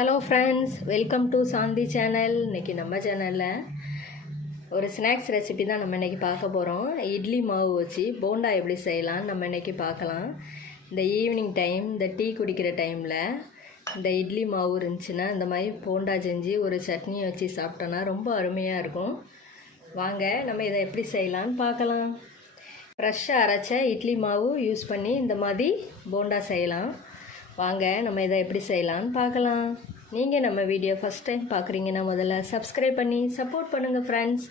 Hello friends, welcome to Shanthi channel. இன்றைக்கி நம்ம சேனலில் ஒரு ஸ்நாக்ஸ் ரெசிபி தான் நம்ம இன்றைக்கி பார்க்க போகிறோம். இட்லி மாவு வச்சு போண்டா எப்படி செய்யலாம்னு நம்ம இன்றைக்கி பார்க்கலாம். இந்த ஈவினிங் டைம், இந்த டீ குடிக்கிற டைமில் இந்த இட்லி மாவு இருந்துச்சுன்னா இந்த மாதிரி போண்டா செஞ்சு ஒரு சட்னி வச்சு சாப்பிட்டோன்னா ரொம்ப அருமையாக இருக்கும். வாங்க நம்ம இதை எப்படி செய்யலான்னு பார்க்கலாம். ஃப்ரெஷ்ஷாக அரைச்ச இட்லி மாவு யூஸ் பண்ணி இந்த மாதிரி போண்டா செய்யலாம். வாங்க நம்ம இதை எப்படி செய்யலான்னு பார்க்கலாம். நீங்கள் நம்ம வீடியோ ஃபஸ்ட் டைம் பார்க்குறீங்கன்னா முதல்ல சப்ஸ்கிரைப் பண்ணி சப்போர்ட் பண்ணுங்கள் ஃப்ரெண்ட்ஸ்.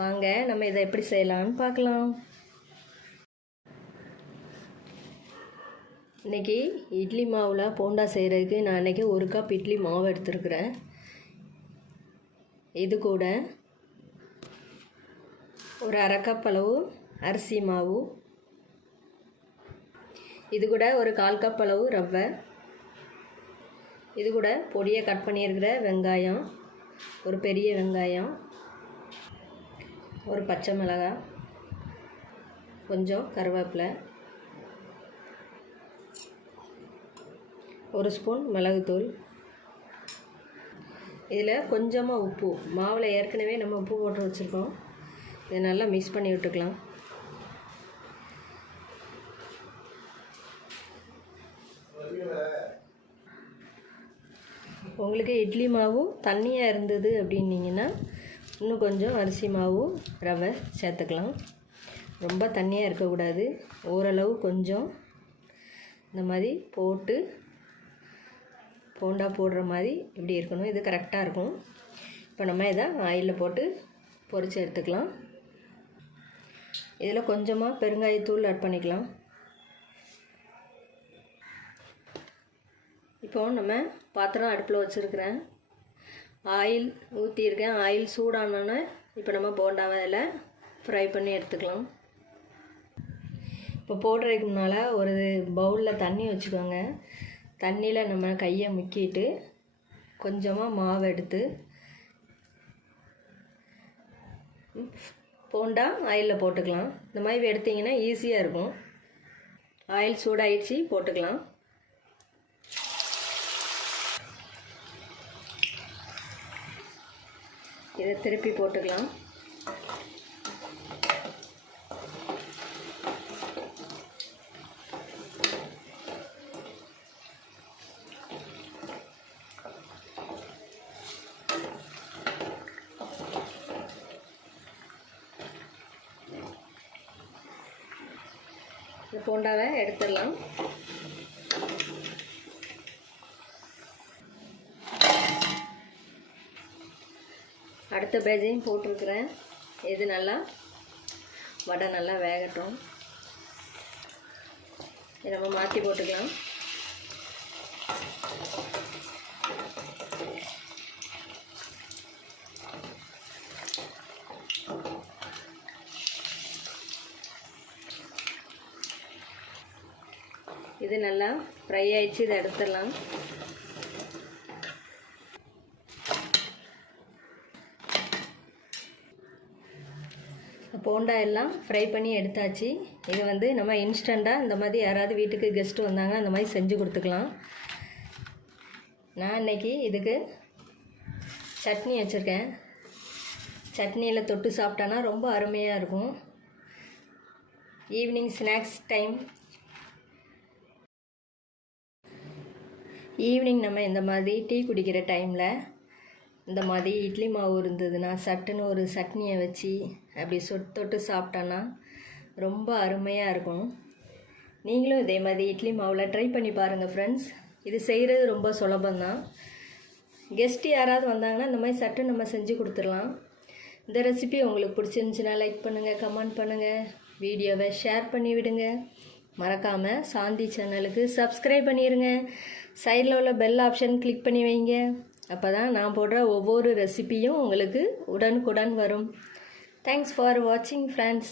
வாங்க நம்ம இதை எப்படி செய்யலான்னு பார்க்கலாம். இன்றைக்கி இட்லி மாவில் போண்டா செய்கிறதுக்கு நான் இன்றைக்கி 1 கப் இட்லி மாவு எடுத்துருக்குறேன். இது கூட ஒரு 1/2 கப் அளவு அரிசி மாவு, இது கூட ஒரு 1/4 கப் அளவு ரவை, இது கூட பொடியை கட் பண்ணியிருக்கிற வெங்காயம், ஒரு பெரிய வெங்காயம், ஒரு பச்சை மிளகாய், கொஞ்சம் கருவேப்பிலை, ஒரு ஸ்பூன் மிளகுத்தூள், இதில் கொஞ்சமாக உப்பு. மாவில் ஏற்கனவே நம்ம உப்பு போட்டு வச்சுருக்கோம். இதை நல்லா மிக்ஸ் பண்ணி விட்டுக்கலாம். உங்களுக்கு இட்லி மாவு தண்ணியாக இருந்தது அப்படின்னிங்கன்னா இன்னும் கொஞ்சம் அரிசி மாவு ரவை சேர்த்துக்கலாம். ரொம்ப தண்ணியாக இருக்கக்கூடாது. ஓரளவு கொஞ்சம் இந்த மாதிரி போட்டு போண்டா போடுற மாதிரி இப்படி இருக்கணும். இது கரெக்டாக இருக்கும். இப்போ நம்ம இதை ஆயிலில் போட்டு பொரித்து எடுத்துக்கலாம். இதில் கொஞ்சமாக பெருங்காயத்தூள் ஆட் பண்ணிக்கலாம். இப்போ நம்ம பாத்திரம் அடுப்பில் வச்சுருக்கிறேன். ஆயில் ஊற்றியிருக்கேன். ஆயில் சூடானோன்னே இப்போ நம்ம போண்டாவை அதில் ஃப்ரை பண்ணி எடுத்துக்கலாம். இப்போ போடுறதுக்கு முன்னால் ஒரு பவுலில் தண்ணி வச்சுக்கோங்க. தண்ணியில் நம்ம கையை முக்கிட்டு கொஞ்சமாக மாவு எடுத்து போண்டா ஆயிலில் போட்டுக்கலாம். இந்த மாதிரி எடுத்திங்கன்னா ஈஸியாக இருக்கும். ஆயில் சூடாயிடுச்சு, போட்டுக்கலாம். இதை திருப்பி போட்டுக்கலாம். இந்த போண்டாவை எடுத்துடலாம். அடுத்த பேஜையும் போட்டிருக்கிறேன். இது நல்லா வடை நல்லா வேகட்டும். இதை நம்ம மாற்றி போட்டுக்கலாம். இது நல்லா ஃப்ரை ஆயிடுச்சு. இதை எடுத்துடலாம். போண்டா எல்லாம் ஃப்ரை பண்ணி எடுத்தாச்சு. இது நம்ம இன்ஸ்டண்ட்டாக இந்த மாதிரி யாராவது வீட்டுக்கு கெஸ்ட்டு வந்தாங்கன்னா அந்த மாதிரி செஞ்சு கொடுத்துக்கலாம். நான் இன்றைக்கி இதுக்கு சட்னி வச்சுருக்கேன். சட்னியில் தொட்டு சாப்பிட்டோன்னா ரொம்ப அருமையாக இருக்கும். ஈவினிங் ஸ்நாக்ஸ் டைம், ஈவினிங் நம்ம இந்த மாதிரி டீ குடிக்கிற டைமில் இந்த மாதிரி இட்லி மாவு இருந்ததுன்னா சட்டுன்னு ஒரு சட்னியை வச்சு அப்படி தொட்டு சாப்பிட்டோன்னா ரொம்ப அருமையாக இருக்கும். நீங்களும் இதே மாதிரி இட்லி மாவில் ட்ரை பண்ணி பாருங்கள் ஃப்ரெண்ட்ஸ். இது செய்கிறது ரொம்ப சுலபந்தான். கெஸ்ட்டு யாராவது வந்தாங்கன்னா இந்த மாதிரி சட்டு நம்ம செஞ்சு கொடுத்துடலாம். இந்த ரெசிபி உங்களுக்கு பிடிச்சிருந்துச்சுன்னா லைக் பண்ணுங்கள், கமெண்ட் பண்ணுங்கள், வீடியோவை ஷேர் பண்ணி விடுங்க. மறக்காமல் சாந்தி சேனலுக்கு சப்ஸ்கிரைப் பண்ணிடுங்க. சைடில் உள்ள பெல் ஆப்ஷன் கிளிக் பண்ணி வைங்க. அப்போ தான் நான் போடுற ஒவ்வொரு ரெசிபியும் உங்களுக்கு உடனுக்குடன் வரும். தேங்க்ஸ் ஃபார் வாட்சிங் ஃப்ரெண்ட்ஸ்.